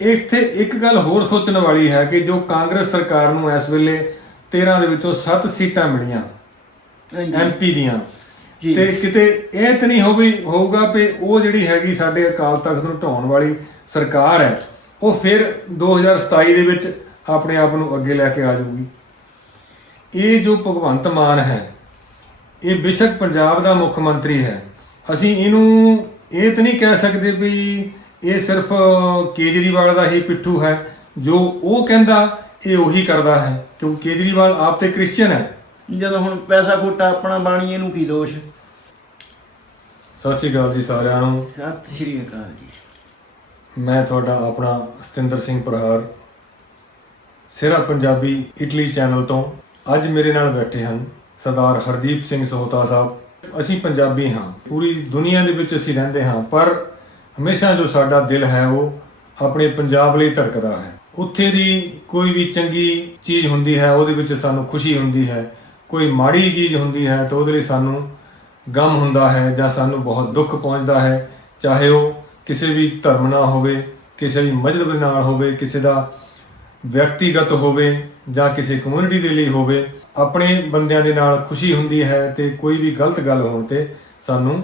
ਇੱਥੇ ਇੱਕ ਗੱਲ ਹੋਰ ਸੋਚਣ ਵਾਲੀ ਹੈ ਕਿ ਜੋ ਕਾਂਗਰਸ ਸਰਕਾਰ ਨੂੰ ਇਸ ਵੇਲੇ 13 ਦੇ ਵਿੱਚੋਂ 7 ਸੀਟਾਂ ਮਿਲੀਆਂ ਐਮਪੀ ਦੀਆਂ। ਤੇ ਕਿਤੇ ਇਹ ਤਾਂ ਨਹੀਂ ਹੋਵੇ ਹੋਊਗਾ ਕਿ ਉਹ ਜਿਹੜੀ ਹੈਗੀ ਸਾਡੇ ਅਕਾਲ ਤਖਤ ਨੂੰ ਢਾਉਣ ਵਾਲੀ ਸਰਕਾਰ ਹੈ ਉਹ ਫਿਰ 2027 ਦੇ ਵਿੱਚ ਆਪਣੇ ਆਪ ਨੂੰ ਅੱਗੇ ਲੈ ਕੇ ਆ ਜਾਊਗੀ। ਇਹ ਜੋ ਭਗਵੰਤ ਮਾਨ ਹੈ ਇਹ ਬੇਸ਼ੱਕ ਪੰਜਾਬ ਦਾ ਮੁੱਖ ਮੰਤਰੀ ਹੈ। ਅਸੀਂ ਇਹਨੂੰ ਇਹ ਤਾਂ ਨਹੀਂ ਕਹਿ ਸਕਦੇ ਵੀ ਇਹ ਸਿਰਫ ਕੇਜਰੀਵਾਲ ਦਾ ਹੀ ਪਿੱਠੂ ਹੈ ਜੋ ਉਹ ਕਹਿੰਦਾ ਇਹ ਉਹੀ ਕਰਦਾ ਹੈ ਕਿਉਂਕਿ ਕੇਜਰੀਵਾਲ ਆਪ ਤੇ ਕ੍ਰਿਸਚੀਅਨ ਹੈ। ਜਦੋਂ ਹੁਣ ਪੈਸਾ ਖੋਟਾ ਆਪਣਾ ਬਾਣੀ ਇਹਨੂੰ ਕੀ ਦੋਸ਼? ਸਤਿ ਸ਼੍ਰੀ ਅਕਾਲ ਜੀ ਸਾਰਿਆਂ ਨੂੰ। ਸਤਿ ਸ਼੍ਰੀ ਅਕਾਲ ਜੀ। ਮੈਂ ਤੁਹਾਡਾ ਆਪਣਾ ਸਤਿੰਦਰ ਸਿੰਘ ਪ੍ਰਹਾਰ ਸਿਰਾ ਪੰਜਾਬੀ ਇਟਲੀ ਚੈਨਲ ਤੋਂ ਅੱਜ ਮੇਰੇ ਨਾਲ ਬੈਠੇ ਹਨ ਸਰਦਾਰ ਹਰਦੀਪ ਸਿੰਘ ਸੋਹਤਾ ਸਾਹਿਬ। ਅਸੀਂ ਪੰਜਾਬੀ ਹਾਂ ਪੂਰੀ ਦੁਨੀਆ ਦੇ ਵਿੱਚ ਅਸੀਂ ਰਹਿੰਦੇ ਹਾਂ ਪਰ ਹਮੇਸ਼ਾ ਜੋ ਸਾਡਾ ਦਿਲ ਹੈ ਉਹ ਆਪਣੇ ਪੰਜਾਬ ਲਈ ਧੜਕਦਾ ਹੈ। ਉੱਥੇ ਦੀ ਕੋਈ ਵੀ ਚੰਗੀ ਚੀਜ਼ ਹੁੰਦੀ ਹੈ, ਉਹਦੇ ਵਿੱਚ ਸਾਨੂੰ ਖੁਸ਼ੀ ਹੁੰਦੀ ਹੈ। ਕੋਈ ਮਾੜੀ ਚੀਜ਼ ਹੁੰਦੀ ਹੈ ਤਾਂ ਉਹਦੇ ਲਈ ਸਾਨੂੰ ਗਮ ਹੁੰਦਾ ਹੈ ਜਾਂ ਸਾਨੂੰ ਬਹੁਤ ਦੁੱਖ ਪਹੁੰਚਦਾ ਹੈ। ਚਾਹੇ ਉਹ ਕਿਸੇ ਵੀ ਧਰਮ ਨਾਲ ਹੋਵੇ, ਕਿਸੇ ਵੀ ਮਜ਼ਹਬ ਨਾਲ ਹੋਵੇ, ਕਿਸੇ ਦਾ ਵਿਅਕਤੀਗਤ ਹੋਵੇ ਜਾਂ ਕਿਸੇ ਕਮਿਊਨਿਟੀ ਦੇ ਲਈ ਹੋਵੇ, ਆਪਣੇ ਬੰਦਿਆਂ ਦੇ ਨਾਲ ਖੁਸ਼ੀ ਹੁੰਦੀ ਹੈ ਤੇ ਕੋਈ ਵੀ ਗਲਤ ਗੱਲ ਹੋਣ ਤੇ ਸਾਨੂੰ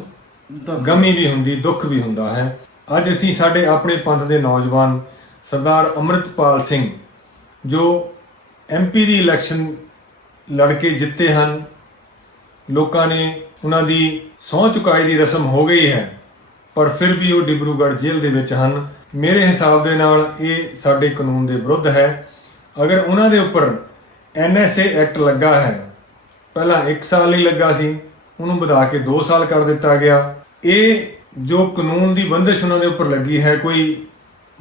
ਗਮੀ ਵੀ ਹੁੰਦੀ, ਦੁੱਖ ਵੀ ਹੁੰਦਾ ਹੈ। ਅੱਜ ਅਸੀਂ ਸਾਡੇ ਆਪਣੇ ਪੰਥ ਦੇ ਨੌਜਵਾਨ ਸਰਦਾਰ ਅੰਮ੍ਰਿਤਪਾਲ ਸਿੰਘ, ਜੋ ਐਮਪੀ ਦੀ ਇਲੈਕਸ਼ਨ ਲੜ ਕੇ ਜਿੱਤੇ ਹਨ, ਲੋਕਾਂ ਨੇ ਉਹਨਾਂ ਦੀ ਸਹੁੰ ਚੁਕਾਈ ਦੀ ਰਸਮ ਹੋ ਗਈ ਹੈ, ਪਰ ਫਿਰ ਵੀ ਉਹ ਡਿਬਰੂਗੜ੍ਹ ਜੇਲ੍ਹ ਦੇ ਵਿੱਚ ਹਨ। ਮੇਰੇ ਹਿਸਾਬ ਦੇ ਨਾਲ ਇਹ ਸਾਡੇ ਕਾਨੂੰਨ ਦੇ ਵਿਰੁੱਧ ਹੈ। ਅਗਰ ਉਹਨਾਂ ਦੇ ਉੱਪਰ ਐਨਐਸਏ ਐਕਟ ਲੱਗਾ ਹੈ, ਪਹਿਲਾਂ 1 ਸਾਲ ਲਈ ਲੱਗਾ ਸੀ। ਉਹਨੂੰ ਵਧਾ ਕੇ 2 ਸਾਲ ਕਰ ਦਿੱਤਾ ਗਿਆ। ਇਹ ਜੋ ਕਾਨੂੰਨ ਦੀ ਬੰਦਿਸ਼ ਉਹਨਾਂ ਦੇ ਉੱਪਰ ਲੱਗੀ ਹੈ, ਕੋਈ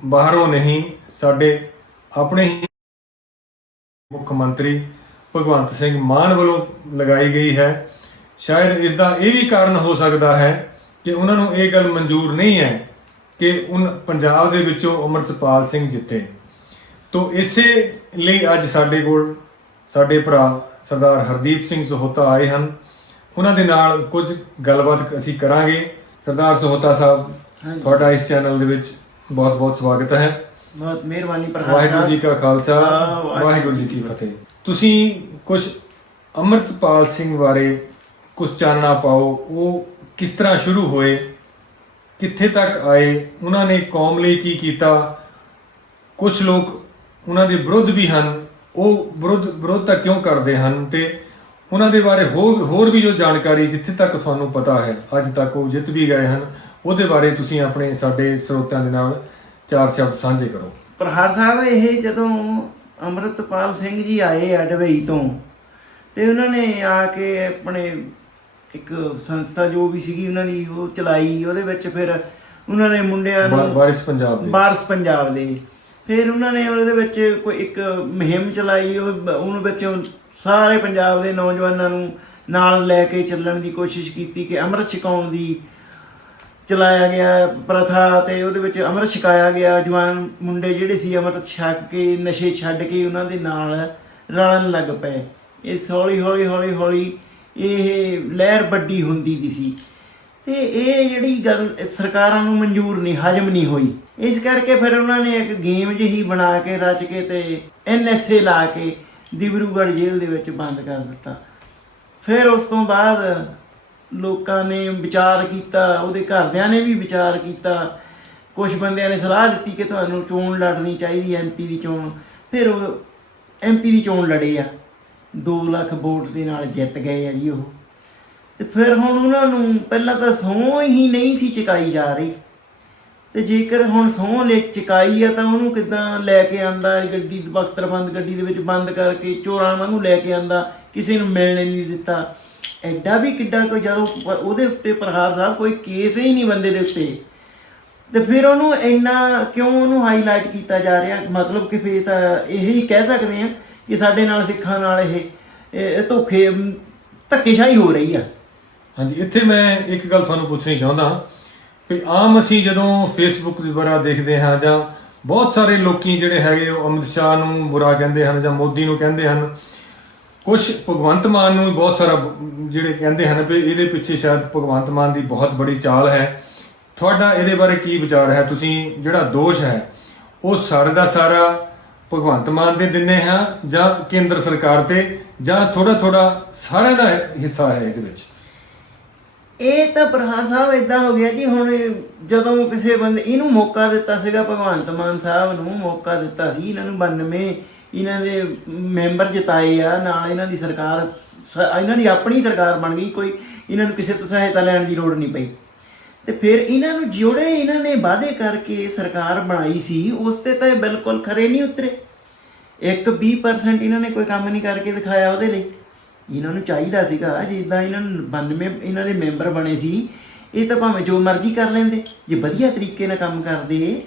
ਬਾਹਰੋਂ ਨਹੀਂ, ਸਾਡੇ ਆਪਣੇ ਹੀ ਮੁੱਖ ਮੰਤਰੀ ਭਗਵੰਤ ਸਿੰਘ ਮਾਨ ਵੱਲੋਂ ਲਗਾਈ ਗਈ ਹੈ। ਸ਼ਾਇਦ ਇਸ ਦਾ ਇਹ ਵੀ ਕਾਰਨ ਹੋ ਸਕਦਾ ਹੈ ਕਿ ਉਹਨਾਂ ਨੂੰ ਇਹ ਗੱਲ ਮਨਜ਼ੂਰ ਨਹੀਂ ਹੈ ਕਿ ਉਨ ਪੰਜਾਬ ਦੇ ਵਿੱਚੋਂ ਅਮਰਤਪਾਲ ਸਿੰਘ ਜਿੱਤੇ। ਤੋ ਇਸੇ ਲਈ ਅੱਜ ਸਾਡੇ ਕੋਲ ਸਾਡੇ ਭਰਾ ਸਰਦਾਰ ਹਰਦੀਪ ਸਿੰਘ ਸਹੋਤਾ ਆਏ ਹਨ। ਉਹਨਾਂ ਦੇ ਨਾਲ ਕੁਝ ਗੱਲਬਾਤ ਅਸੀਂ ਕਰਾਂਗੇ। ਸਰਦਾਰ ਸਹੋਤਾ ਸਾਹਿਬ। ਤੁਹਾਡਾ ਇਸ ਚੈਨਲ ਦੇ ਵਿੱਚ ਬਹੁਤ ਬਹੁਤ ਸਵਾਗਤ ਹੈ। ਬਹੁਤ ਮਿਹਰਬਾਨੀ ਪ੍ਰਕਾਸ਼ ਵਾਹਿਗੁਰੂ ਜੀ ਕਾ ਖਾਲਸਾ ਵਾਹਿਗੁਰੂ ਜੀ ਕੀ ਫਤਿਹ। ਤੁਸੀਂ ਕੁਝ ਅੰਮ੍ਰਿਤਪਾਲ ਸਿੰਘ ਬਾਰੇ ਕੁਝ ਚਾਨਣਾ ਪਾਓ ਉਹ ਕਿਸ ਤਰ੍ਹਾਂ ਸ਼ੁਰੂ ਹੋਏ ਕਿੱਥੇ ਤੱਕ ਆਏ ਉਹਨਾਂ ਨੇ ਕੌਮ ਲਈ ਕੀ ਕੀਤਾ? ਕੁਝ ਲੋਕ ਉਹਨਾਂ ਦੇ ਵਿਰੁੱਧ ਵੀ ਹਨ ਉਹ ਵਿਰੁੱਧ ਵਿਰੋਧਤਾ ਕਿਉਂ ਕਰਦੇ ਹਨ? ਤੇ ਉਹਨਾਂ ਦੇ ਬਾਰੇ ਹੋਰ ਹੋਰ ਵੀ ਜੋ ਜਾਣਕਾਰੀ ਜਿੱਥੇ ਤੱਕ ਤੁਹਾਨੂੰ ਪਤਾ ਹੈ ਅੱਜ ਤੱਕ ਉਹ ਜਿੱਤ ਵੀ ਗਏ ਹਨ ਉਹਦੇ ਬਾਰੇ ਤੁਸੀਂ ਆਪਣੇ ਸਾਡੇ ਸਰੋਤਿਆਂ ਦੇ ਨਾਲ ਚਾਰ ਸ਼ਬਦ ਸਾਂਝੇ ਕਰੋ। ਪ੍ਰਹਾਰ ਸਾਹਿਬ ਇਹ ਜਦੋਂ ਅੰਮ੍ਰਿਤਪਾਲ ਸਿੰਘ ਜੀ ਆਏ ਆ ਡਬਈ ਤੋਂ ਤੇ ਉਹਨਾਂ ਨੇ ਆ ਕੇ ਆਪਣੇ ਇੱਕ ਸੰਸਥਾ ਜੋ ਵੀ ਸੀਗੀ ਉਹਨਾਂ ਦੀ ਉਹ ਚਲਾਈ ਉਹਦੇ ਵਿੱਚ ਫਿਰ ਉਹਨਾਂ ਨੇ ਮੁੰਡਿਆਂ ਨੂੰ ਵਾਰਿਸ ਪੰਜਾਬ ਦੇ। ਬਾਰਸ ਪੰਜਾਬ ਦੇ। ਫਿਰ ਉਹਨਾਂ ਨੇ ਉਹਦੇ ਵਿੱਚ ਕੋਈ ਇੱਕ ਮੁਹਿੰਮ ਚਲਾਈ ਉਹ ਉਹਨੂੰ ਵਿੱਚ ਸਾਰੇ ਪੰਜਾਬ ਦੇ ਨੌਜਵਾਨਾਂ ਨੂੰ ਨਾਲ ਲੈ ਕੇ ਚੱਲਣ ਦੀ ਕੋਸ਼ਿਸ਼ ਕੀਤੀ ਕਿ ਅੰਮ੍ਰਿਤ ਛਕਾਉਣ ਦੀ ਚਲਾਇਆ ਗਿਆ ਪ੍ਰਥਾ ਤੇ ਉਹਦੇ ਵਿੱਚ ਅੰਮ੍ਰਿਤ ਛਕਾਇਆ ਗਿਆ। ਜਵਾਨ ਮੁੰਡੇ ਜਿਹੜੇ ਸੀ ਅੰਮ੍ਰਿਤ ਛਕ ਕੇ, ਨਸ਼ੇ ਛੱਡ ਕੇ ਉਹਨਾਂ ਦੇ ਨਾਲ ਰਲਣ ਲੱਗ ਪਏ। ਇਹ ਹੌਲੀ ਹੌਲੀ ਹੌਲੀ ਹੌਲੀ ਇਹ ਲਹਿਰ ਵੱਡੀ ਹੁੰਦੀ ਦੀ ਸੀ। ਤੇ ਇਹ ਜਿਹੜੀ ਗੱਲ ਸਰਕਾਰਾਂ ਨੂੰ ਮਨਜ਼ੂਰ ਨਹੀਂ, ਹਜਮ ਨਹੀਂ ਹੋਈ। ਇਸ ਕਰਕੇ ਫਿਰ ਉਹਨਾਂ ਨੇ ਇੱਕ ਗੇਮ ਜਿਹੀ ਬਣਾ ਕੇ ਰਚ ਕੇ ਤੇ ਐਨਐਸਏ ਲਾ ਕੇ ਦਿਬਰੂਗੜ੍ਹ ਜੇਲ੍ਹ ਦੇ ਵਿੱਚ ਬੰਦ ਕਰ ਦਿੱਤਾ। ਫਿਰ ਉਸ ਤੋਂ ਬਾਅਦ ਲੋਕਾਂ ਨੇ ਵਿਚਾਰ ਕੀਤਾ, ਉਹਦੇ ਘਰਦਿਆਂ ਨੇ ਵੀ ਵਿਚਾਰ ਕੀਤਾ। ਕੁਝ ਬੰਦਿਆਂ ਨੇ ਸਲਾਹ ਦਿੱਤੀ ਕਿ ਤੁਹਾਨੂੰ ਚੋਣ ਲੜਨੀ ਚਾਹੀਦੀ ਐਮਪੀ ਦੀ ਚੋਣ। ਫਿਰ ਉਹ ਐਮਪੀ ਦੀ ਚੋਣ ਲੜੇ ਆ। 2 ਲੱਖ ਵੋਟ ਦੇ ਨਾਲ ਜਿੱਤ ਗਏ ਆ ਜੀ ਉਹ। ਤੇ ਫਿਰ ਹੁਣ ਉਹਨਾਂ ਨੂੰ ਪਹਿਲਾਂ ਤਾਂ ਸਹੁੰ ਹੀ ਨਹੀਂ ਸੀ ਚੁਕਾਈ ਜਾ ਰਹੀ। ਤੇ ਜੇਕਰ ਹੁਣ ਸਹੁੰ ਲੈ ਚੁਕਾਈ ਆ ਤਾਂ ਉਹਨੂੰ ਕਿਦਾਂ ਲੈ ਕੇ ਆਂਦਾ? ਗੱਡੀ ਬਖਤਰਬੰਦ ਗੱਡੀ ਦੇ ਵਿੱਚ ਬੰਦ ਕਰਕੇ ਚੋਰਾਂ ਵਾਂਗੂ ਲੈ ਕੇ ਆਂਦਾ, ਕਿਸੇ ਨੂੰ ਮਿਲਣ ਨਹੀਂ ਦਿੱਤਾ। ਐਡਾ ਵੀ ਕਿੱਡਾ ਕੋਈ ਜਦੋਂ ਉਹਦੇ ਉੱਤੇ ਪ੍ਰਹਾਰ ਸਾਹਿਬ ਕੋਈ ਕੇਸ ਹੀ ਨਹੀਂ ਬੰਦੇ ਦੇ ਉੱਤੇ। ਤੇ ਫਿਰ ਉਹਨੂੰ ਇੰਨਾ ਕਿਉਂ ਉਹਨੂੰ ਹਾਈਲਾਈਟ ਕੀਤਾ ਜਾ ਰਿਹਾ? ਮਤਲਬ ਕਿ ਫੇਰ ਤਾਂ ਇਹੀ ਕਹਿ ਸਕਦੇ ਆ ਕਿ ਸਾਡੇ ਨਾਲ ਸਿੱਖਾਂ ਨਾਲ ਇਹ ਧੋਖੇ, ਧੱਕੇਸ਼ਾਹੀ ਹੋ ਰਹੀ ਆ। ਹਾਂਜੀ, ਇੱਥੇ ਮੈਂ ਇੱਕ ਗੱਲ ਤੁਹਾਨੂੰ ਪੁੱਛਣੀ ਚਾਹੁੰਦਾ। ਹਾਂ ਵੀ ਆਮ ਅਸੀਂ ਜਦੋਂ ਫੇਸਬੁੱਕ ਦੀ ਬਰਾ ਦੇਖਦੇ ਹਾਂ ਜਾਂ ਬਹੁਤ ਸਾਰੇ ਲੋਕੀ ਜਿਹੜੇ ਹੈਗੇ ਉਹ ਅਮਿਤ ਸ਼ਾਹ ਨੂੰ ਬੁਰਾ ਕਹਿੰਦੇ ਹਨ ਜਾਂ ਮੋਦੀ ਨੂੰ ਕਹਿੰਦੇ ਹਨ ਕੁਝ ਭਗਵੰਤ ਮਾਨ ਨੂੰ ਬਹੁਤ ਸਾਰਾ ਜਿਹੜੇ ਕਹਿੰਦੇ ਹਨ ਵੀ ਇਹਦੇ ਪਿੱਛੇ ਸ਼ਾਇਦ ਭਗਵੰਤ ਮਾਨ ਦੀ ਬਹੁਤ ਬੜੀ ਚਾਲ ਹੈ। ਤੁਹਾਡਾ ਇਹਦੇ ਬਾਰੇ ਕੀ ਵਿਚਾਰ ਹੈ? ਤੁਸੀਂ ਜਿਹੜਾ ਦੋਸ਼ ਹੈ, ਉਹ ਸਾਰੇ ਦਾ ਸਾਰਾ ਭਗਵੰਤ ਮਾਨ ਦੇ ਦਿੰਨੇ ਹਾਂ ਜਾਂ ਕੇਂਦਰ ਸਰਕਾਰ ਤੇ ਜਾਂ ਥੋੜਾ ਥੋੜਾ ਸਾਰਿਆਂ ਦਾ ਹਿੱਸਾ ਹੈ ਇਹਦੇ ਵਿੱਚ? ਇਹ ਤਾਂ ਪ੍ਰਹਾਰ ਸਾਹਿਬ ਇਦਾਂ ਹੋ ਗਿਆ ਜੀ ਹੁਣ ਜਦੋਂ ਕਿਸੇ ਬੰਦੇ ਇਹਨੂੰ ਮੌਕਾ ਦਿੱਤਾ ਸੀਗਾ ਭਗਵੰਤ ਮਾਨ ਸਾਹਿਬ ਨੂੰ, ਮੌਕਾ ਦਿੱਤਾ ਸੀ ਇਹਨਾਂ ਨੂੰ 92 ਇਹਨਾਂ ਦੇ ਮੈਂਬਰ ਜਿਤਾਏ ਆ, ਨਾਲ ਇਹਨਾਂ ਦੀ ਸਰਕਾਰ ਇਹਨਾਂ ਦੀ ਆਪਣੀ ਸਰਕਾਰ ਬਣ ਗਈ, ਕੋਈ ਇਹਨਾਂ ਨੂੰ ਕਿਸੇ ਤੋਂ ਸਹਾਇਤਾ ਲੈਣ ਦੀ ਲੋੜ ਨਹੀਂ ਪਈ। ਤੇ ਫਿਰ ਇਹਨਾਂ ਨੂੰ ਜਿਹੜੇ ਇਹਨਾਂ ਨੇ ਵਾਅਦੇ ਕਰਕੇ ਸਰਕਾਰ ਬਣਾਈ ਸੀ, ਉਸ ਤੇ ਤਾਂ ਇਹ ਬਿਲਕੁਲ ਖਰੇ ਨਹੀਂ ਉਤਰੇ। ਇੱਕ 20% ਇਹਨਾਂ ਨੇ ਕੋਈ ਕੰਮ ਨਹੀਂ ਕਰਕੇ ਦਿਖਾਇਆ ਉਹਦੇ ਲਈ। ਇਹਨਾਂ ਨੂੰ ਚਾਹੀਦਾ ਸੀਗਾ, ਜਿੱਦਾਂ ਇਹਨਾਂ ਨੂੰ 92 ਇਹਨਾਂ ਦੇ ਮੈਂਬਰ ਬਣੇ ਸੀ, ਇਹ ਤਾਂ ਭਾਵੇਂ ਜੋ ਮਰਜ਼ੀ ਕਰ ਲੈਂਦੇ, ਜੇ ਵਧੀਆ ਤਰੀਕੇ ਨਾਲ ਕੰਮ ਕਰਦੇ,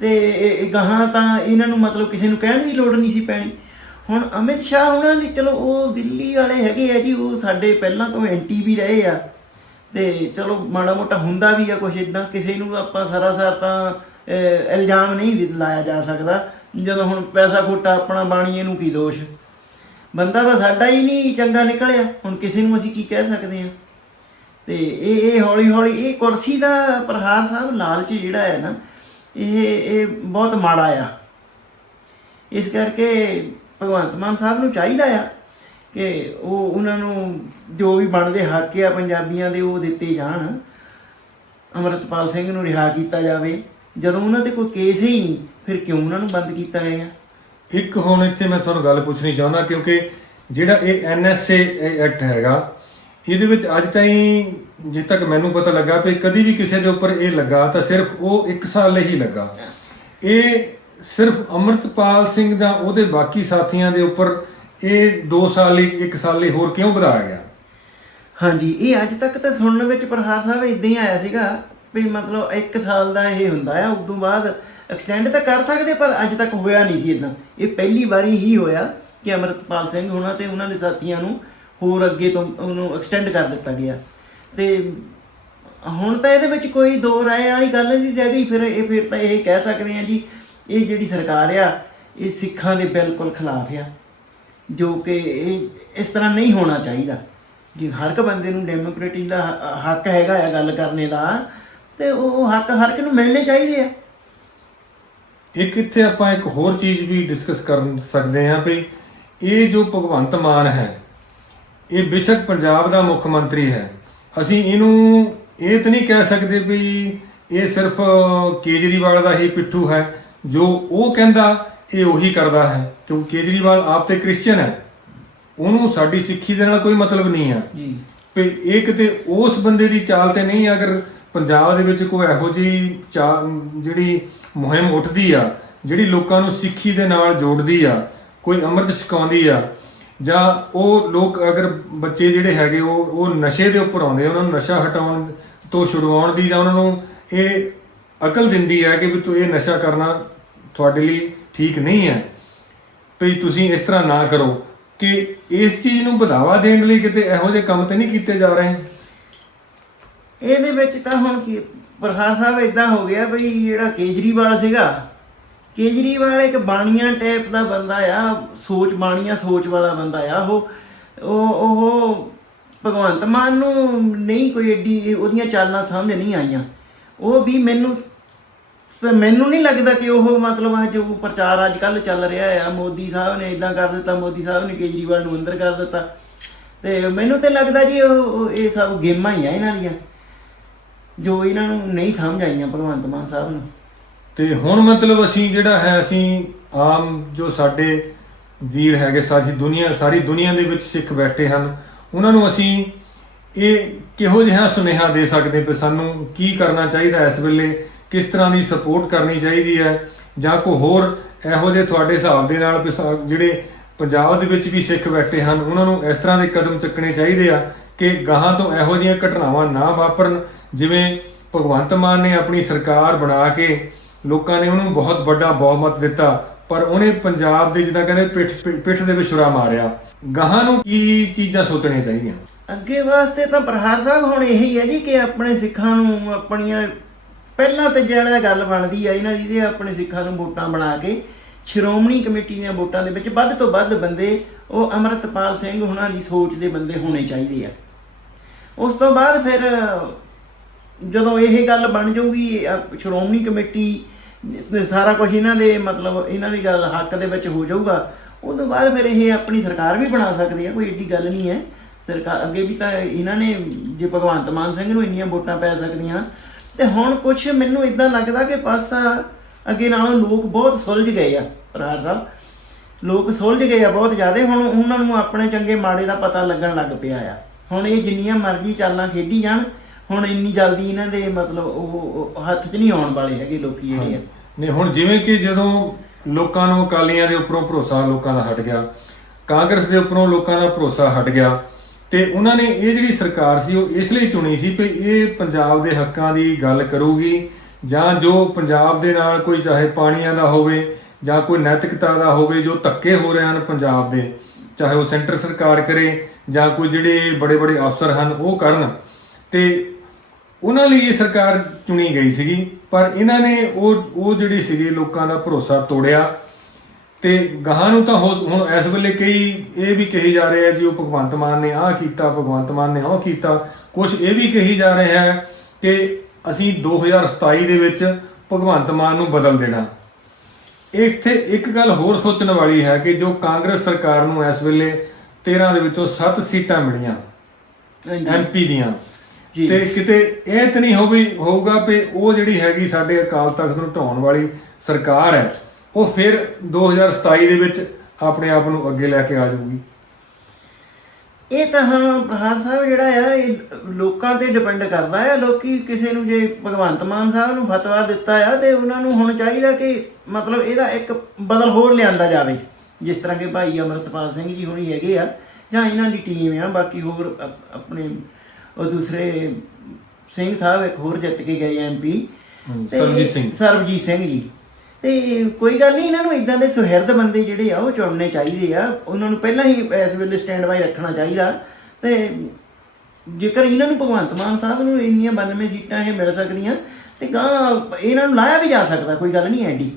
ਤੇ ਇਹ- ਗਾਹਾਂ ਤਾਂ ਇਹਨਾਂ ਨੂੰ ਮਤਲਬ ਕਿਸੇ ਨੂੰ ਕਹਿਣ ਦੀ ਲੋੜ ਨਹੀਂ ਸੀ ਪੈਣੀ। ਹੁਣ ਅਮਿਤ ਸ਼ਾਹ ਉਹਨਾਂ ਦੀ ਚਲੋ ਉਹ ਦਿੱਲੀ ਵਾਲੇ ਹੈਗੇ ਆ ਜੀ, ਉਹ ਸਾਡੇ ਪਹਿਲਾਂ ਤੋਂ ਐਂਟੀ ਵੀ ਰਹੇ ਆ, ਤੇ ਚਲੋ ਮਾੜਾ ਮੋਟਾ ਹੁੰਦਾ ਵੀ ਆ ਕੁਛ ਇਦਾਂ ਕਿਸੇ ਨੂੰ ਆਪਾਂ ਸਰਾਸਰ ਤਾਂ ਇਲਜ਼ਾਮ ਨਹੀਂ ਲਾਇਆ ਜਾ ਸਕਦਾ, ਜਦੋਂ ਹੁਣ ਪੈਸਾ ਖੋਟਾ ਆਪਣਾ ਬਾਣੀਏ ਨੂੰ ਕੀ ਦੋਸ਼? ਬੰਦਾ ਤਾਂ ਸਾਡਾ ਹੀ ਨਹੀਂ ਚੰਗਾ ਨਿਕਲਿਆ। ਹੁਣ ਕਿਸੇ ਨੂੰ ਅਸੀਂ ਕੀ ਕਹਿ ਸਕਦੇ ਹਾਂ? ਤੇ ਇਹ ਇਹ ਹੌਲੀ ਹੌਲੀ ਇਹ ਕੁਰਸੀ ਦਾ ਪ੍ਰਹਾਰ ਸਾਹਿਬ ਲਾਲਚ ਜਿਹੜਾ ਹੈ ਨਾ, ਇਹ ਇਹ ਬਹੁਤ ਮਾੜਾ ਆ। ਇਸ ਕਰਕੇ ਭਗਵੰਤ ਮਾਨ ਸਾਹਿਬ ਨੂੰ ਚਾਹੀਦਾ ਆ ਕਿ ਉਹ ਉਹਨਾਂ ਨੂੰ ਜੋ ਵੀ ਬਣਦੇ ਹੱਕ ਆ ਪੰਜਾਬੀਆਂ ਦੇ ਉਹ ਦਿੱਤੇ ਜਾਣ। ਅਮਰਤਪਾਲ ਸਿੰਘ ਨੂੰ ਰਿਹਾ ਕੀਤਾ ਜਾਵੇ। ਜਦੋਂ ਉਹਨਾਂ ਤੇ ਕੋਈ ਕੇਸ ਹੀ ਨਹੀਂ, ਫਿਰ ਕਿਉਂ ਉਹਨਾਂ ਨੂੰ ਬੰਦ ਕੀਤਾ ਗਿਆ? ਇੱਕ ਹੁਣ ਇੱਥੇ ਮੈਂ ਤੁਹਾਨੂੰ ਗੱਲ ਪੁੱਛਣੀ ਚਾਹੁੰਦਾ, ਕਿਉਂਕਿ ਜਿਹੜਾ ਇਹ ਐਨਐਸਏ ਐਕਟ ਹੈਗਾ, ਇਹਦੇ ਵਿੱਚ ਅੱਜ ਤਾਈਂ ਜਿੱਥੇ ਤੱਕ ਮੈਨੂੰ ਪਤਾ ਲੱਗਾ ਵੀ ਕਦੀ ਵੀ ਕਿਸੇ ਦੇ ਉੱਪਰ ਇਹ ਲੱਗਾ, ਤਾਂ ਸਿਰਫ ਉਹ 1 ਸਾਲ ਲਈ ਹੀ ਲੱਗਾ। ਇਹ ਸਿਰਫ ਅਮਰਤਪਾਲ ਸਿੰਘ ਦਾ ਉਹਦੇ ਬਾਕੀ ਸਾਥੀਆਂ ਦੇ ਉੱਪਰ ਇਹ 2 ਸਾਲ ਲਈ 1 ਸਾਲ ਲਈ ਹੋਰ ਕਿਉਂ ਵਧਾਇਆ ਗਿਆ? ਹਾਂਜੀ, ਇਹ ਅੱਜ ਤੱਕ ਤਾਂ ਸੁਣਨ ਵਿੱਚ ਪ੍ਰਹਾਰ ਸਾਹਿਬ ਇਦਾਂ ਹੀ ਆਇਆ ਸੀਗਾ ਵੀ ਮਤਲਬ 1 ਸਾਲ ਦਾ ਇਹ ਹੁੰਦਾ ਆ ਉਸ ਤੋਂ ਬਾਅਦ ਐਕਸਟੈਂਡ ਤਾਂ ਕਰ ਸਕਦੇ, ਪਰ ਅੱਜ ਤੱਕ ਹੋਇਆ ਨਹੀਂ ਸੀ ਇਦਾਂ ਇਹ ਪਹਿਲੀ ਵਾਰੀ ਹੀ ਹੋਇਆ ਕਿ ਅਮਰਤਪਾਲ ਸਿੰਘ ਹੋਣਾ ਤੇ ਉਹਨਾਂ ਦੇ ਸਾਥੀਆਂ ਨੂੰ ਹੋਰ ਅੱਗੇ ਤੋਂ ਉਹਨੂੰ ਐਕਸਟੈਂਡ ਕਰ ਦਿੱਤਾ ਗਿਆ। ਤੇ ਹੁਣ ਤਾਂ ਇਹਦੇ ਵਿੱਚ ਕੋਈ ਦੋ ਰਾਏ ਵਾਲੀ ਗੱਲ ਨਹੀਂ ਰਹਿ ਗਈ, ਫਿਰ ਇਹ, ਫਿਰ ਤਾਂ ਇਹ ਕਹਿ ਸਕਦੇ ਆ ਜੀ, ਇਹ ਜਿਹੜੀ ਸਰਕਾਰ ਆ, ਇਹ ਸਿੱਖਾਂ ਦੇ ਬਿਲਕੁਲ ਖਿਲਾਫ ਆ, ਜੋ ਕਿ ਇਹ ਇਸ ਤਰ੍ਹਾਂ ਨਹੀਂ ਹੋਣਾ ਚਾਹੀਦਾ। ਜੀ ਹਰ ਇੱਕ ਬੰਦੇ ਨੂੰ ਡੈਮੋਕ੍ਰੇਟਿਕ ਦਾ ਹੱਕ ਹੈਗਾ ਆ ਗੱਲ ਕਰਨੇ ਦਾ, ਤੇ ਉਹ ਹੱਕ ਹਰ ਇੱਕ ਨੂੰ ਮਿਲਣੇ ਚਾਹੀਦੇ ਆ। ਇੱਕ ਇੱਥੇ ਆਪਾਂ ਇੱਕ ਹੋਰ ਚੀਜ਼ ਵੀ ਡਿਸਕਸ ਕਰ ਸਕਦੇ ਹਾਂ ਵੀ ਇਹ ਜੋ ਭਗਵੰਤ ਮਾਨ ਹੈ ਇਹ ਬੇਸ਼ੱਕ ਪੰਜਾਬ ਦਾ ਮੁੱਖ ਮੰਤਰੀ ਹੈ। ਅਸੀਂ ਇਹਨੂੰ ਇਹ ਤਾਂ ਨਹੀਂ ਕਹਿ ਸਕਦੇ ਵੀ ਇਹ ਸਿਰਫ ਕੇਜਰੀਵਾਲ ਦਾ ਹੀ ਪਿੱਠੂ ਹੈ। ਜੋ ਉਹ ਕਹਿੰਦਾ ਇਹ ਉਹੀ ਕਰਦਾ ਹੈ। ਕਿਉਂਕਿ ਕੇਜਰੀਵਾਲ ਆਪ ਤੇ ਕ੍ਰਿਸਚੀਅਨ ਹੈ। ਉਹਨੂੰ ਸਾਡੀ ਸਿੱਖੀ ਦੇ ਨਾਲ ਕੋਈ ਮਤਲਬ ਨਹੀਂ ਹੈ। ਜੀ। ਵੀ ਇਹ ਕਿਤੇ ਉਸ ਬੰਦੇ ਦੀ ਚਾਲ ਤੇ ਨਹੀਂ ਅਗਰ ਪੰਜਾਬ ਦੇ ਵਿੱਚ ਕੋਈ ਇਹੋ ਜਿਹੀ ਚਾ- ਜਿਹੜੀ ਮੁਹਿੰਮ ਉੱਠਦੀ ਆ, ਜਿਹੜੀ ਲੋਕਾਂ ਨੂੰ ਸਿੱਖੀ ਦੇ ਨਾਲ ਜੋੜਦੀ ਆ, ਕੋਈ ਅੰਮ੍ਰਿਤ ਛਕਾਉਂਦੀ ਆ, ਜਾਂ ਉਹ ਲੋਕ ਅਗਰ ਬੱਚੇ ਜਿਹੜੇ ਹੈਗੇ ਉਹ ਉਹ ਨਸ਼ੇ ਦੇ ਉੱਪਰ ਆਉਂਦੇ ਉਹਨਾਂ ਨੂੰ ਨਸ਼ਾ ਹਟਾਉਣ ਤੋਂ ਛੁਡਵਾਉਣ ਦੀ ਜਾਂ ਉਹਨਾਂ ਨੂੰ ਇਹ ਅਕਲ ਦਿੰਦੀ ਹੈ ਕਿ ਵੀ ਤੂੰ ਇਹ ਨਸ਼ਾ ਕਰਨਾ ਤੁਹਾਡੇ ਲਈ ਠੀਕ ਨਹੀਂ ਹੈ ਵੀ ਤੁਸੀਂ ਇਸ ਤਰ੍ਹਾਂ ਨਾ ਕਰੋ, ਕਿ ਇਸ ਚੀਜ਼ ਨੂੰ ਵਧਾਵਾ ਦੇਣ ਲਈ ਕਿਤੇ ਇਹੋ ਜਿਹੇ ਕੰਮ ਤੇ ਨਹੀਂ ਕੀਤੇ ਜਾ ਰਹੇ? ਇਹਦੇ ਵਿੱਚ ਤਾਂ ਹੁਣ ਕੀ, ਪ੍ਰਧਾਨ ਸਾਹਿਬ ਇਦਾਂ ਹੋ ਗਿਆ ਬਈ ਜਿਹੜਾ ਕੇਜਰੀਵਾਲ ਸੀਗਾ, ਕੇਜਰੀਵਾਲ ਇੱਕ ਬਾਣੀਆਂ ਟਾਈਪ ਦਾ ਬੰਦਾ ਆ, ਸੋਚ ਬਾਣੀਆਂ ਸੋਚ ਵਾਲਾ ਬੰਦਾ ਆ, ਉਹ ਉਹ ਉਹ ਭਗਵੰਤ ਮਾਨ ਨੂੰ ਨਹੀਂ ਕੋਈ ਏਡੀ ਉਹਦੀਆਂ ਚਾਲਾਂ ਸਮਝ ਨਹੀਂ ਆਈਆਂ। ਉਹ ਵੀ ਮੈਨੂੰ ਮੈਨੂੰ ਨਹੀਂ ਲੱਗਦਾ ਕਿ ਉਹ ਮਤਲਬ ਆ ਜੋ ਪ੍ਰਚਾਰ ਅੱਜ ਕੱਲ ਚੱਲ ਰਿਹਾ ਆ, ਮੋਦੀ ਸਾਹਿਬ ਨੇ ਇਦਾਂ ਕਰ ਦਿੱਤਾ, ਮੋਦੀ ਸਾਹਿਬ ਨੇ ਕੇਜਰੀਵਾਲ ਨੂੰ ਅੰਦਰ ਕਰ ਦਿੱਤਾ। ਤੇ ਮੈਨੂੰ ਤੇ ਲੱਗਦਾ ਜੀ ਉਹ ਇਹ ਸਭ ਗੇਮਾਂ ਹੀ ਆ ਇਹਨਾਂ ਦੀਆਂ। ਜੋ ਇਹਨਾਂ ਨੂੰ ਨਹੀਂ ਸਮਝ ਆਈਆਂ ਭਗਵੰਤ ਮਾਨ ਸਾਹਿਬ ਨੂੰ। ਤੇ ਹੁਣ ਮਤਲਬ ਅਸੀਂ ਜਿਹੜਾ ਹੈ, ਅਸੀਂ ਆਮ ਜੋ ਸਾਡੇ ਵੀਰ ਹੈਗੇ, ਸਾਰੀ ਦੁਨੀਆ ਸਾਰੀ ਦੁਨੀਆ ਦੇ ਵਿੱਚ ਸਿੱਖ ਬੈਠੇ ਹਨ, ਉਹਨਾਂ ਨੂੰ ਅਸੀਂ ਇਹ ਕਿਹੋ ਜਿਹਾ ਸੁਨੇਹਾ ਦੇ ਸਕਦੇ ਕਿ ਸਾਨੂੰ ਕੀ ਕਰਨਾ ਚਾਹੀਦਾ ਇਸ ਵੇਲੇ, ਕਿਸ ਤਰ੍ਹਾਂ ਦੀ ਸਪੋਰਟ ਕਰਨੀ ਚਾਹੀਦੀ ਹੈ, ਜਾਂ ਕੋਈ ਹੋਰ ਇਹੋ ਜਿਹੇ ਤੁਹਾਡੇ ਹਿਸਾਬ ਦੇ ਨਾਲ ਵੀ ਸਾ- ਜਿਹੜੇ ਪੰਜਾਬ ਦੇ ਵਿੱਚ ਵੀ ਸਿੱਖ ਬੈਠੇ ਹਨ, ਉਹਨਾਂ ਨੂੰ ਇਸ ਤਰ੍ਹਾਂ ਦੇ ਕਦਮ ਚੱਕਣੇ ਚਾਹੀਦੇ ਆ ਕਿ ਗਾਹਾਂ ਤੋਂ ਇਹੋ ਜਿਹੀਆਂ ਘਟਨਾਵਾਂ ਨਾ ਵਾਪਰਨ, ਜਿਵੇਂ ਭਗਵੰਤ ਮਾਨ ਨੇ ਆਪਣੀ ਸਰਕਾਰ ਬਣਾ ਕੇ ਲੋਕਾਂ ਨੇ ਉਹਨੂੰ ਬਹੁਤ ਵੱਡਾ ਬਹੁਮਤ ਦਿੱਤਾ, ਪਰ ਉਹਨੇ ਪੰਜਾਬ ਦੇ ਜਿੱਦਾਂ ਕਹਿੰਦੇ ਪਿੱਠ ਪਿੱਠ ਦੇ ਵਿੱਚ ਛੁਰਾ ਮਾਰਿਆ। ਗਾਹਾਂ ਨੂੰ ਕੀ ਚੀਜ਼ਾਂ ਸੋਚਣੀਆਂ ਚਾਹੀਦੀਆਂ? ਅੱਗੇ ਵਾਸਤੇ ਤਾਂ ਪ੍ਰਹਾਰ ਸਾਹਿਬ ਹੁਣ ਇਹੀ ਹੈ ਜੀ ਕਿ ਆਪਣੇ ਸਿੱਖਾਂ ਨੂੰ ਆਪਣੀਆਂ ਪਹਿਲਾਂ ਤੇ ਜਿਹੜਾ ਗੱਲ ਬਣਦੀ ਆ, ਇਹਨਾਂ ਦੀ ਆਪਣੇ ਸਿੱਖਾਂ ਨੂੰ ਵੋਟਾਂ ਬਣਾ ਕੇ ਸ਼੍ਰੋਮਣੀ ਕਮੇਟੀ ਦੀਆਂ ਵੋਟਾਂ ਦੇ ਵਿੱਚ ਵੱਧ ਤੋਂ ਵੱਧ ਬੰਦੇ ਉਹ ਅਮਰਤਪਾਲ ਸਿੰਘ ਹੁਣਾਂ ਦੀ ਸੋਚ ਦੇ ਬੰਦੇ ਹੋਣੇ ਚਾਹੀਦੇ ਆ। ਉਸ ਤੋਂ ਬਾਅਦ ਫਿਰ ਜਦੋਂ ਇਹ ਗੱਲ ਬਣ ਜਾਊਗੀ ਸ਼੍ਰੋਮਣੀ ਕਮੇਟੀ ਸਾਰਾ ਕੁਝ ਇਹਨਾਂ ਦੇ ਮਤਲਬ ਇਹਨਾਂ ਦੀ ਗੱਲ ਹੱਕ ਦੇ ਵਿੱਚ ਹੋ ਜਾਊਗਾ, ਉਸ ਤੋਂ ਬਾਅਦ ਫਿਰ ਇਹ ਆਪਣੀ ਸਰਕਾਰ ਵੀ ਬਣਾ ਸਕਦੀ ਆ, ਕੋਈ ਏਡੀ ਗੱਲ ਨਹੀਂ ਹੈ। ਸਰਕਾਰ ਅੱਗੇ ਵੀ ਤਾਂ ਇਹਨਾਂ ਨੇ ਜੇ ਭਗਵੰਤ ਮਾਨ ਸਿੰਘ ਨੂੰ ਇੰਨੀਆਂ ਵੋਟਾਂ ਪੈ ਸਕਦੀਆਂ ਤੇ ਹੁਣ ਕੁਝ ਮੈਨੂੰ ਇਦਾਂ ਲੱਗਦਾ ਕਿ ਪਾਸਾ ਅੱਗੇ ਨਾਲੋਂ ਲੋਕ ਬਹੁਤ ਸੁਲਝ ਗਏ ਆ ਪ੍ਰਹਾਰ ਸਾਹਿਬ। ਲੋਕ ਸੁਲਝ ਗਏ ਆ ਬਹੁਤ ਜ਼ਿਆਦਾ, ਹੁਣ ਉਹਨਾਂ ਨੂੰ ਆਪਣੇ ਚੰਗੇ ਮਾੜੇ ਦਾ ਪਤਾ ਲੱਗਣ ਲੱਗ ਪਿਆ ਆ। ਹੁਣ ਇਹ ਜਿੰਨੀਆਂ ਮਰਜ਼ੀ ਚਾਲਾਂ ਖੇਡੀ ਜਾਣ, ਹੁਣ ਇੰਨੀ ਜਲਦੀ ਇਹਨਾਂ ਦੇ ਮਤਲਬ ਉਹ ਹੱਥ 'ਚ ਨਹੀਂ ਆਉਣ ਵਾਲੇ ਹੈਗੇ ਲੋਕੀ ਜਿਹੜੇ ਆ। ਨੇ ਹੁਣ ਜਿਵੇਂ ਕਿ ਜਦੋਂ ਲੋਕਾਂ ਨੂੰ ਅਕਾਲੀਆਂ ਦੇ ਉੱਪਰੋਂ ਭਰੋਸਾ ਲੋਕਾਂ ਦਾ ਹਟ ਗਿਆ, ਕਾਂਗਰਸ ਦੇ ਉੱਪਰੋਂ ਲੋਕਾਂ ਦਾ ਭਰੋਸਾ ਹਟ ਗਿਆ, ਤੇ ਉਹਨਾਂ ਨੇ ਇਹ ਜਿਹੜੀ ਸਰਕਾਰ ਸੀ ਉਹ ਇਸ ਲਈ ਚੁਣੀ ਸੀ ਕਿ ਇਹ ਪੰਜਾਬ ਦੇ ਹੱਕਾਂ ਦੀ ਗੱਲ ਕਰੂਗੀ ਜਾਂ ਜੋ ਪੰਜਾਬ ਦੇ ਨਾਲ ਕੋਈ ਚਾਹੇ ਪਾਣੀਆਂ ਦਾ ਹੋਵੇ ਜਾਂ ਕੋਈ ਨੈਤਿਕਤਾ ਦਾ ਹੋਵੇ, ਜੋ ਧੱਕੇ ਹੋ ਰਹੇ ਹਨ ਪੰਜਾਬ ਦੇ, ਚਾਹੇ ਉਹ ਸੈਂਟਰ ਸਰਕਾਰ ਕਰੇ ਜਾਂ ਕੋਈ ਜਿਹੜੇ ਬੜੇ ਬੜੇ ਅਫਸਰ ਹਨ, ਉਹ ਕਰਨ। ਤੇ ਉਹਨਾਂ ਲਈ ਇਹ ਸਰਕਾਰ ਚੁਣੀ ਗਈ ਸੀਗੀ, ਪਰ ਇਹਨਾਂ ਨੇ ਉਹ ਉਹ ਜਿਹੜੀ ਸੀਗੀ ਲੋਕਾਂ ਦਾ ਭਰੋਸਾ ਤੋੜਿਆ। ਤੇ ਗਾਹਾਂ ਨੂੰ ਤਾਂ ਹੋ- ਹੁਣ ਇਸ ਵੇਲੇ ਕਈ ਇਹ ਵੀ ਕਹੀ ਜਾ ਰਿਹਾ ਜੀ, ਉਹ ਭਗਵੰਤ ਮਾਨ ਨੇ ਆਹ ਕੀਤਾ, ਭਗਵੰਤ ਮਾਨ ਨੇ ਉਹ ਕੀਤਾ। ਕੁਝ ਇਹ ਵੀ ਕਹੀ ਜਾ ਰਿਹਾ ਹੈ ਕਿ ਅਸੀਂ 2027 ਦੇ ਵਿੱਚ ਭਗਵੰਤ ਮਾਨ ਨੂੰ ਬਦਲ ਦੇਣਾ ਇੱਥੇ ਇੱਕ ਗੱਲ ਹੋਰ ਸੋਚਣ ਵਾਲੀ ਹੈ ਕਿ ਜੋ ਕਾਂਗਰਸ ਸਰਕਾਰ ਨੂੰ ਇਸ ਵੇਲੇ 13 ਦੇ ਵਿੱਚੋਂ 7 ਸੀਟਾਂ ਮਿਲੀਆਂ। ਐਮਪੀ ਦੀਆਂ। ਤੇ ਕਿਤੇ ਇਹ ਤਾਂ ਨਹੀਂ ਹੋਵੇ ਹੋਊਗਾ ਕਿ ਉਹ ਜਿਹੜੀ ਹੈਗੀ ਸਾਡੇ ਅਕਾਲ ਤਖਤ ਨੂੰ ਢਾਉਣ ਵਾਲੀ ਸਰਕਾਰ ਹੈ ਉਹ ਫਿਰ 2027 ਦੇ ਵਿੱਚ ਆਪਣੇ ਆਪ ਨੂੰ ਅੱਗੇ ਲੈ ਕੇ ਆ ਜਾਊਗੀ ਇਹ ਤਾਂ ਹਾਂ ਪ੍ਰਹਾਰ ਸਾਹਿਬ ਜਿਹੜਾ ਆ ਇਹ ਲੋਕਾਂ ਤੇ ਡਿਪੈਂਡ ਕਰਦਾ ਆ। ਲੋਕੀ ਕਿਸੇ ਨੂੰ ਜੇ ਭਗਵੰਤ ਮਾਨ ਸਾਹਿਬ ਨੂੰ ਫਤਵਾ ਦਿੱਤਾ ਆ ਤੇ ਉਹਨਾਂ ਨੂੰ ਹੁਣ ਚਾਹੀਦਾ ਕਿ ਮਤਲਬ ਇਹਦਾ ਇੱਕ ਬਦਲ ਹੋਰ ਲਿਆਂਦਾ ਜਾਵੇ। ਜਿਸ ਤਰ੍ਹਾਂ ਕਿ ਭਾਈ ਅਮਰਤਪਾਲ ਸਿੰਘ ਜੀ ਹੁਣੀ ਹੈਗੇ ਆ ਜਾਂ ਇਹਨਾਂ ਦੀ ਟੀਮ ਆ ਬਾਕੀ ਹੋਰ ਆਪਣੇ ਉਹ ਦੂਸਰੇ ਸਿੰਘ ਸਾਹਿਬ ਇੱਕ ਹੋਰ ਜਿੱਤ ਕੇ ਗਏ ਐਮਪੀ ਸਰਬਜੀਤ ਸਿੰਘ। ਸਰਬਜੀਤ ਸਿੰਘ ਜੀ। ਤੇ ਕੋਈ ਗੱਲ ਨਹੀਂ, ਇਹਨਾਂ ਨੂੰ ਇਦਾਂ ਦੇ ਸੁਹਿਰਦ ਬੰਦੇ ਜਿਹੜੇ ਆ, ਉਹ ਚੁਣਨੇ ਚਾਹੀਦੇ ਆ। ਉਹਨਾਂ ਨੂੰ ਪਹਿਲਾਂ ਹੀ ਇਸ ਵੇਲੇ ਸਟੈਂਡ ਬਾਈ ਰੱਖਣਾ ਚਾਹੀਦਾ। ਤੇ ਜੇਕਰ ਇਹਨਾਂ ਨੂੰ ਭਗਵੰਤ ਮਾਨ ਸਾਹਿਬ ਨੂੰ ਇੰਨੀਆਂ 92 ਸੀਟਾਂ ਇਹ ਮਿਲ ਸਕਦੀਆਂ, ਤੇ ਗਾਂ ਇਹਨਾਂ ਨੂੰ ਲਾਇਆ ਵੀ ਜਾ ਸਕਦਾ, ਕੋਈ ਗੱਲ ਨਹੀਂ ਐਡੀ।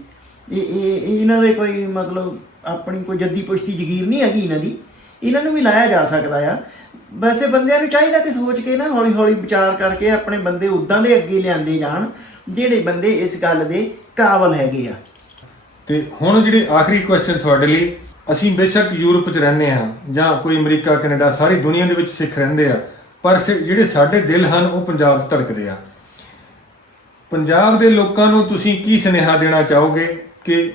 ਇਹ ਇਹ ਇਹਨਾਂ ਦੇ ਕੋਈ ਮਤਲਬ ਆਪਣੀ ਕੋਈ ਜੱਦੀ ਪੁਸ਼ਤੀ ਜ਼ਗੀਰ ਨਹੀਂ ਹੈਗੀ ਇਹਨਾਂ ਦੀ। ਇਹਨਾਂ ਨੂੰ ਵੀ ਲਾਇਆ ਜਾ ਸਕਦਾ ਆ। ਵੈਸੇ ਬੰਦਿਆਂ ਨੂੰ ਚਾਹੀਦਾ ਕਿ ਸੋਚ ਕੇ ਨਾ ਹੌਲੀ ਹੌਲੀ ਵਿਚਾਰ ਕਰਕੇ ਆਪਣੇ ਬੰਦੇ ਉਦਾਂ ਦੇ ਅੱਗੇ ਲਿਆਂਦੇ ਜਾਣ। ਜਿਹੜੇ ਬੰਦੇ ਇਸ ਗੱਲ ਦੇ ਕਾਬਲ ਹੈਗੇ ਆ। ਤੇ ਹੁਣ ਜਿਹੜੇ ਆਖਰੀ ਕੁਐਸਚਨ ਤੁਹਾਡੇ ਲਈ, ਅਸੀਂ ਬੇਸ਼ੱਕ ਯੂਰਪ 'ਚ ਰਹਿੰਦੇ ਹਾਂ ਜਾਂ ਕੋਈ ਅਮਰੀਕਾ, ਕੈਨੇਡਾ, ਸਾਰੀ ਦੁਨੀਆ ਦੇ ਵਿੱਚ ਸਿੱਖ ਰਹਿੰਦੇ ਆ, ਪਰ ਸ- ਜਿਹੜੇ ਸਾਡੇ ਦਿਲ ਹਨ ਉਹ ਪੰਜਾਬ 'ਚ ਧੜਕਦੇ ਆ। ਪੰਜਾਬ ਦੇ ਲੋਕਾਂ ਨੂੰ ਤੁਸੀਂ ਕੀ ਸੁਨੇਹਾ ਦੇਣਾ ਚਾਹੋਗੇ ਕਿ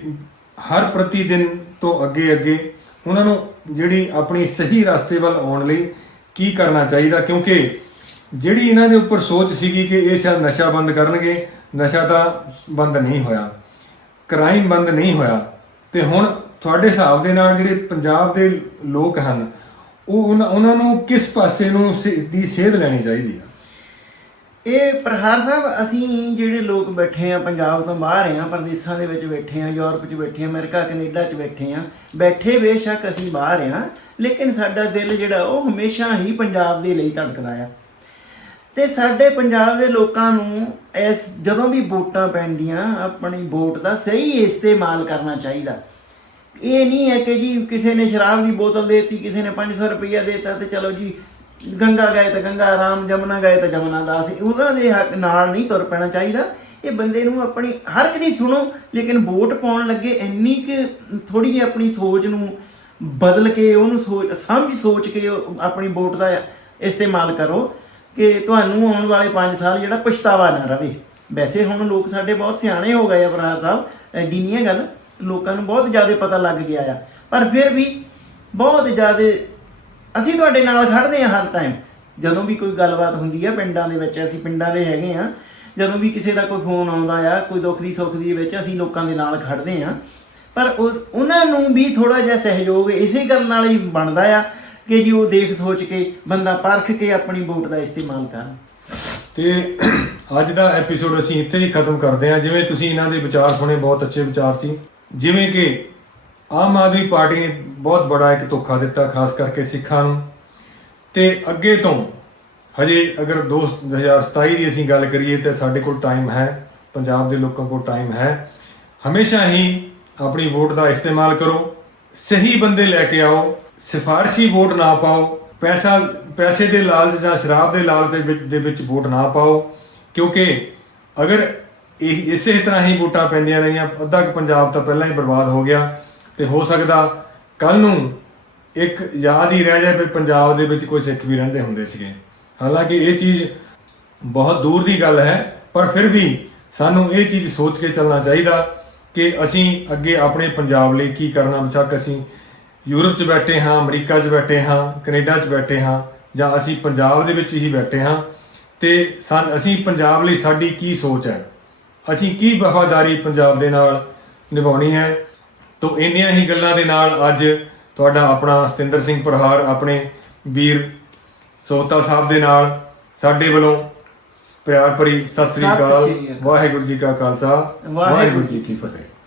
ਹਰ ਪ੍ਰਤੀ ਦਿਨ ਤੋਂ ਅੱਗੇ ਅੱਗੇ ਉਹਨਾਂ ਨੂੰ ਜਿਹੜੀ ਆਪਣੀ ਸਹੀ ਰਸਤੇ ਵੱਲ ਆਉਣ ਲਈ ਕੀ ਕਰਨਾ ਚਾਹੀਦਾ? ਕਿਉਂਕਿ ਜਿਹੜੀ ਇਹਨਾਂ ਦੇ ਉੱਪਰ ਸੋਚ ਸੀਗੀ ਕਿ ਇਹ ਸ਼ਾਇਦ ਨਸ਼ਾ ਬੰਦ ਕਰਨਗੇ ਨਸ਼ਾ ਤਾਂ ਬੰਦ ਨਹੀਂ ਹੋਇਆ ਕ੍ਰਾਈਮ ਬੰਦ ਨਹੀਂ ਹੋਇਆ, ਤੇ ਹੁਣ ਤੁਹਾਡੇ ਹਿਸਾਬ ਦੇ ਨਾਲ ਜਿਹੜੇ ਪੰਜਾਬ ਦੇ ਲੋਕ ਹਨ, ਉਹ ਉਹਨਾਂ- ਉਹਨਾਂ ਨੂੰ ਕਿਸ ਪਾਸੇ ਨੂੰ ਸੇ- ਦੀ ਸੇਧ ਲੈਣੀ ਚਾਹੀਦੀ ਆ? ਇਹ ਪ੍ਰਹਾਰ ਸਾਹਿਬ, ਅਸੀਂ ਜਿਹੜੇ ਲੋਕ ਬੈਠੇ ਆ, ਪੰਜਾਬ ਤੋਂ ਬਾਹਰ ਆ, ਪਰਦੇਸਾਂ ਦੇ ਵਿੱਚ ਬੈਠੇ ਆ, ਯੂਰਪ 'ਚ ਬੈਠੇ ਆ, ਅਮਰੀਕਾ, ਕੈਨੇਡਾ 'ਚ ਬੈਠੇ ਆ, ਬੈਠੇ ਬੇਸ਼ੱਕ ਅਸੀਂ ਬਾਹਰ ਆ, ਲੇਕਿਨ ਸਾਡਾ ਦਿਲ ਜਿਹੜਾ, ਉਹ ਹਮੇਸ਼ਾ ਹੀ ਪੰਜਾਬ ਦੇ ਲਈ ਧੜਕਦਾ ਆ। ਤੇ ਸਾਡੇ ਪੰਜਾਬ ਦੇ ਲੋਕਾਂ ਨੂੰ ਇਸ ਜਦੋਂ ਵੀ ਵੋਟਾਂ ਪੈਂਦੀਆਂ, ਆਪਣੀ ਵੋਟ ਦਾ ਸਹੀ ਇਸਤੇਮਾਲ ਕਰਨਾ ਚਾਹੀਦਾ। ਇਹ ਨਹੀਂ ਹੈ ਕਿ ਜੀ ਕਿਸੇ ਨੇ ਸ਼ਰਾਬ ਦੀ ਬੋਤਲ ਦੇਤੀ, ਕਿਸੇ ਨੇ 500 ਰੁਪਈਆ ਦੇਤਾ ਤੇ ਚਲੋ ਜੀ, ਗੰਗਾ ਗਏ ਤਾਂ ਗੰਗਾ, ਰਾਮ ਜਮਨਾ ਗਏ ਤਾਂ ਜਮਨਾ ਦਾਸ ਉਹਨਾਂ ਦੇ ਹੱਕ ਨਾਲ ਨਹੀਂ ਤੁਰ ਪੈਣਾ ਚਾਹੀਦਾ। ਇਹ ਬੰਦੇ ਨੂੰ ਆਪਣੀ ਹਰ ਇੱਕ ਦੀ ਸੁਣੋ, ਲੇਕਿਨ ਵੋਟ ਪਾਉਣ ਲੱਗੇ ਇੰਨੀ ਕਿ ਥੋੜੀ ਜਿਹੀ ਆਪਣੀ ਸੋਚ ਨੂੰ ਬਦਲ ਕੇ, ਉਹਨੂੰ ਸੋਚ, ਸਮਝ ਸੋਚ ਕੇ ਆਪਣੀ ਵੋਟ ਦਾ ਇਸਤੇਮਾਲ ਕਰੋ। ਕਿ ਤੁਹਾਨੂੰ ਆਉਣ ਵਾਲੇ 5 ਸਾਲ ਜਿਹੜਾ ਪਛਤਾਵਾ ਨਾ ਰਵੇ। ਵੈਸੇ ਹੁਣ ਲੋਕ ਸਾਡੇ ਬਹੁਤ ਸਿਆਣੇ ਹੋ ਗਏ ਆ ਬਰਾੜ ਸਾਹਿਬ, ਐਡੀ ਨਹੀਂ ਹੈ ਗੱਲ, ਲੋਕਾਂ ਨੂੰ ਬਹੁਤ ਜ਼ਿਆਦਾ ਪਤਾ ਲੱਗ ਗਿਆ ਆ। ਪਰ ਫਿਰ ਵੀ ਬਹੁਤ ਜ਼ਿਆਦਾ ਅਸੀਂ ਤੁਹਾਡੇ ਨਾਲ ਖੜਦੇ ਆ ਹਰ ਟਾਈਮ ਜਦੋਂ ਵੀ ਕੋਈ ਗੱਲਬਾਤ ਹੁੰਦੀ ਆ ਪਿੰਡਾਂ ਦੇ ਵਿੱਚ, ਅਸੀਂ ਪਿੰਡਾਂ ਦੇ ਹੈਗੇ ਆ। ਜਦੋਂ ਵੀ ਕਿਸੇ ਦਾ ਕੋਈ ਫੋਨ ਆਉਂਦਾ ਆ, ਕੋਈ ਦੁੱਖ ਦੀ ਸੁੱਖ ਦੀ ਵਿੱਚ ਅਸੀਂ ਲੋਕਾਂ ਦੇ ਨਾਲ ਖੜਦੇ ਆ ਪਰ ਉਸ, ਉਹਨਾਂ ਨੂੰ ਵੀ ਥੋੜਾ ਜਿਹਾ ਸਹਿਯੋਗ ਇਸੇ ਗੱਲ ਨਾਲ ਹੀ ਬਣਦਾ ਆ ਕਿ ਜੀ ਉਹ ਦੇਖ ਸੋਚ ਕੇ ਬੰਦਾ ਪਰਖ ਕੇ ਆਪਣੀ ਵੋਟ ਦਾ ਇਸਤੇਮਾਲ ਕਰਨ ਤੇ ਅੱਜ ਦਾ ਐਪੀਸੋਡ ਅਸੀਂ ਇੱਥੇ ਹੀ ਖਤਮ ਕਰਦੇ ਹਾਂ, ਜਿਵੇਂ ਤੁਸੀਂ ਇਹਨਾਂ ਦੇ ਵਿਚਾਰ ਸੁਣੇ, ਬਹੁਤ ਅੱਛੇ ਵਿਚਾਰ ਸੀ। ਜਿਵੇਂ ਕਿ ਆਮ ਆਦਮੀ ਪਾਰਟੀ ਨੇ ਬਹੁਤ ਬੜਾ ਇੱਕ ਧੋਖਾ ਦਿੱਤਾ, ਖਾਸ ਕਰਕੇ ਸਿੱਖਾਂ ਨੂੰ। ਤੇ ਅੱਗੇ ਤੋਂ ਹਜੇ ਅਗਰ 2027 ਦੀ ਅਸੀਂ ਗੱਲ ਕਰੀਏ ਤੇ ਸਾਡੇ ਕੋਲ ਟਾਈਮ ਹੈ, ਪੰਜਾਬ ਦੇ ਲੋਕਾਂ ਕੋਲ ਟਾਈਮ ਹੈ, ਹਮੇਸ਼ਾ ਹੀ ਆਪਣੀ ਵੋਟ ਦਾ ਇਸਤੇਮਾਲ ਕਰੋ, ਸਹੀ ਬੰਦੇ ਲੈ ਕੇ ਆਓ ਸਿਫਾਰਸ਼ੀ ਵੋਟ ਨਾ ਪਾਓ, ਪੈਸਾ, ਪੈਸੇ ਦੇ ਲਾਲਚ ਜਾਂ ਸ਼ਰਾਬ ਦੇ ਲਾਲਚ ਦੇ ਵਿੱਚ ਦੇ ਵਿੱਚ ਵੋਟ ਨਾ ਪਾਓ, ਕਿਉਂਕਿ ਅਗਰ ਇਹ, ਇਸੇ ਤਰ੍ਹਾਂ ਹੀ ਵੋਟਾਂ ਪੈਂਦੀਆਂ ਰਹੀਆਂ, ਅੱਧਾ ਕੁ ਪੰਜਾਬ ਤਾਂ ਪਹਿਲਾਂ ਹੀ ਬਰਬਾਦ ਹੋ ਗਿਆ, ਤੇ ਹੋ ਸਕਦਾ ਕੱਲ ਨੂੰ ਇੱਕ ਯਾਦ ਹੀ ਰਹਿ ਜਾਏ ਵੀ ਪੰਜਾਬ ਦੇ ਵਿੱਚ ਕੋਈ ਸਿੱਖ ਵੀ ਰਹਿੰਦੇ ਹੁੰਦੇ ਸੀਗੇ। ਹਾਲਾਂਕਿ ਇਹ ਚੀਜ਼ ਬਹੁਤ ਦੂਰ ਦੀ ਗੱਲ ਹੈ, ਪਰ ਫਿਰ ਵੀ ਸਾਨੂੰ ਇਹ ਚੀਜ਼ ਸੋਚ ਕੇ ਚੱਲਣਾ ਚਾਹੀਦਾ ਕਿ ਅਸੀਂ ਅੱਗੇ ਆਪਣੇ ਪੰਜਾਬ ਲਈ ਕੀ ਕਰਨਾ ਬਚਕ ਅਸੀਂ ਯੂਰਪ 'ਚ ਬੈਠੇ ਹਾਂ ਅਮਰੀਕਾ 'ਚ ਬੈਠੇ ਹਾਂ ਕੈਨੇਡਾ 'ਚ ਬੈਠੇ ਹਾਂ ਜਾਂ ਅਸੀਂ ਪੰਜਾਬ ਦੇ ਵਿੱਚ ਹੀ ਬੈਠੇ ਹਾਂ ਤੇ ਸਨ ਅਸੀਂ ਪੰਜਾਬ ਲਈ ਸਾਡੀ ਕੀ ਸੋਚ ਹੈ? ਅਸੀਂ ਕੀ ਵਫਾਦਾਰੀ ਪੰਜਾਬ ਦੇ ਨਾਲ ਨਿਭਾਉਣੀ ਹੈ? ਤੋ ਇੰਨੀਆਂ ਹੀ ਗੱਲਾਂ ਦੇ ਨਾਲ ਅੱਜ ਤੁਹਾਡਾ ਆਪਣਾ ਸਤਿੰਦਰ ਸਿੰਘ ਪ੍ਰਹਾਰ ਆਪਣੇ ਵੀਰ ਸੋਤਾ ਸਾਹਿਬ ਦੇ ਨਾਲ ਸਾਡੇ ਵੱਲੋਂ ਪਿਆਰ ਭਰੀ ਸਤਿ ਸ੍ਰੀ ਅਕਾਲ। ਵਾਹਿਗੁਰੂ ਜੀ ਕਾ ਖਾਲਸਾ ਵਾਹਿਗੁਰੂ ਜੀ ਕੀ ਫਤਿਹ।